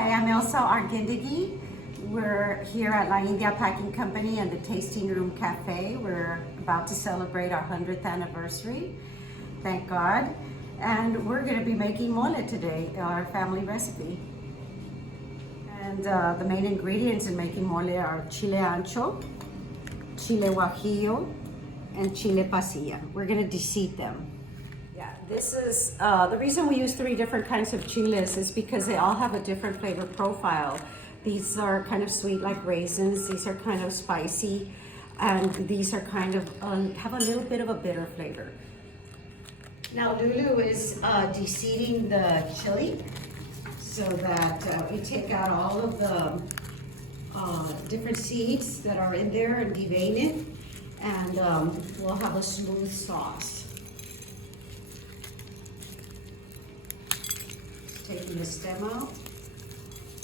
Hi, I'm Elsa Argindegi. We're here at La India Packing Company and the Tasting Room Cafe. We're about to celebrate our 100th anniversary, thank God. And we're going to be making mole today, our family recipe. And the main ingredients in making mole are chile ancho, chile guajillo, and chile pasilla. We're going to deseed them. Yeah, this is, the reason we use 3 different kinds of chiles is because they all have a different flavor profile. These are kind of sweet like raisins, these are kind of spicy, and these are kind of, have a little bit of a bitter flavor. Now Lulu is deseeding the chili so that we take out all of the different seeds that are in there and devein it, and we'll have a smooth sauce. Taking the stem out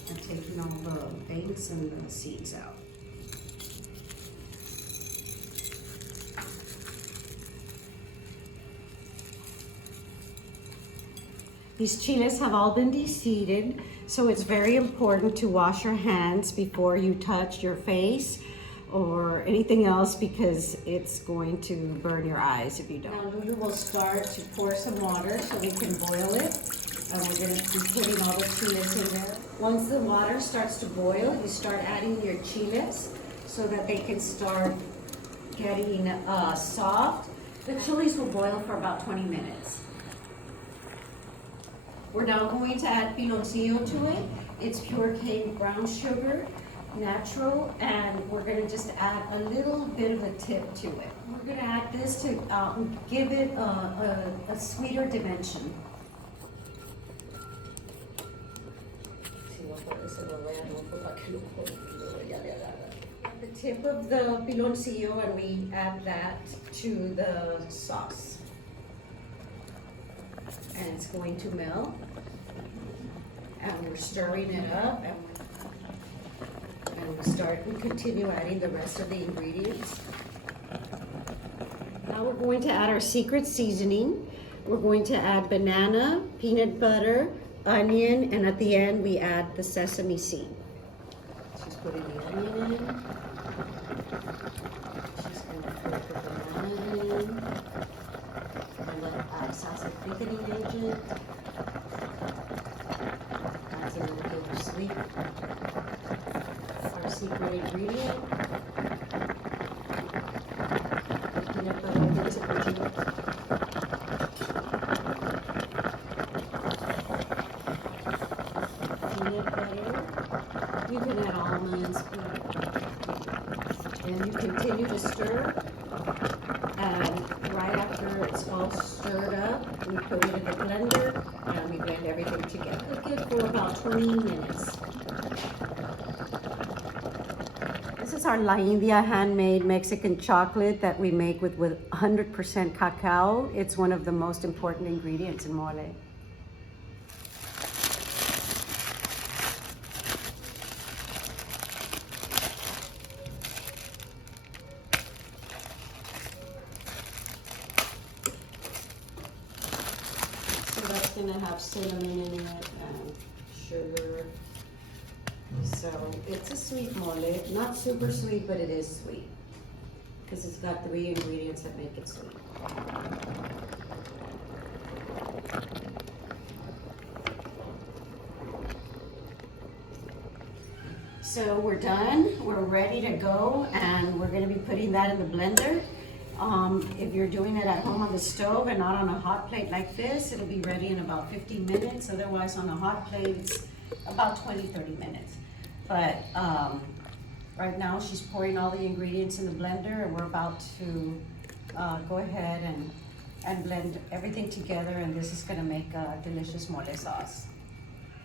and taking all the veins and the seeds out. These chiles have all been deseeded, so it's very important to wash your hands before you touch your face or anything else, because it's going to burn your eyes if you don't. Now Lulu will start to pour some water so we can boil it. And we're going to be putting all the chiles in there. Once the water starts to boil, you start adding your chiles so that they can start getting soft. The chilies will boil for about 20 minutes. We're now going to add piloncillo to it. It's pure cane brown sugar, natural, and we're going to just add a little bit of a tip to it. We're going to add this to give it a sweeter dimension. The tip of the piloncillo, and we add that to the sauce, and it's going to melt, and we're stirring it up, and we continue adding the rest of the ingredients. Now we're going to add our secret seasoning. We're going to add banana, peanut butter, onion, and at the end we add the sesame seed. She's putting the onion in. She's going to put the banana in. And then add salsa thickening agent. That's a little bit of sweet. Our secret ingredient. Peanut butter gets it original. You can add almonds, and you continue to stir, and right after it's all stirred up, we put it in the blender and we blend everything together. Cook it for about 20 minutes. This is our La India handmade Mexican chocolate that we make with 100% cacao. It's one of the most important ingredients in mole. That's going to have cinnamon in it and sugar. So it's a sweet mole, not super sweet, but it is sweet because it's got 3 ingredients that make it sweet. So we're done, we're ready to go, and we're going to be putting that in the blender. If you're doing it at home on the stove and not on a hot plate like this, it'll be ready in about 15 minutes. Otherwise, on a hot plate, it's about 20-30 minutes. But right now, she's pouring all the ingredients in the blender, and we're about to go ahead and blend everything together, and this is going to make a delicious mole sauce.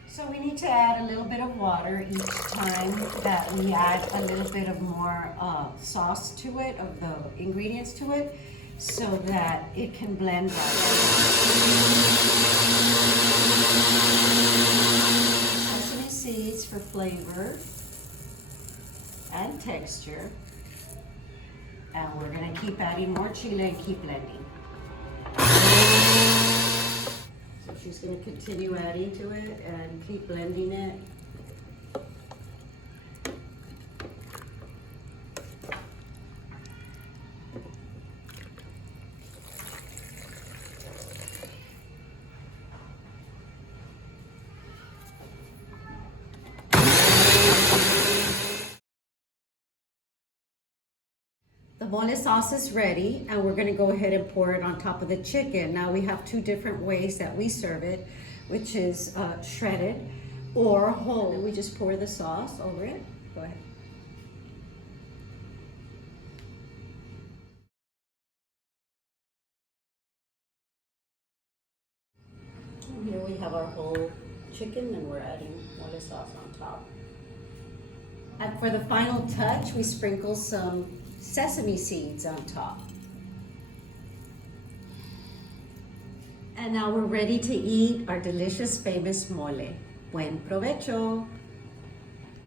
So we need to add a little bit of water each time that we add a little bit of more sauce to it, of the ingredients to it, so that it can blend right. Sesame seeds for flavor and texture. And we're going to keep adding more chile and keep blending. So she's going to continue adding to it and keep blending it mole sauce is ready, and we're gonna go ahead and pour it on top of the chicken. Now we have two different ways that we serve it, which is shredded or whole. And we just pour the sauce over it. Go ahead. And here we have our whole chicken, and we're adding mole sauce on top. And for the final touch, we sprinkle some sesame seeds on top. And now we're ready to eat our delicious, famous mole. Buen provecho!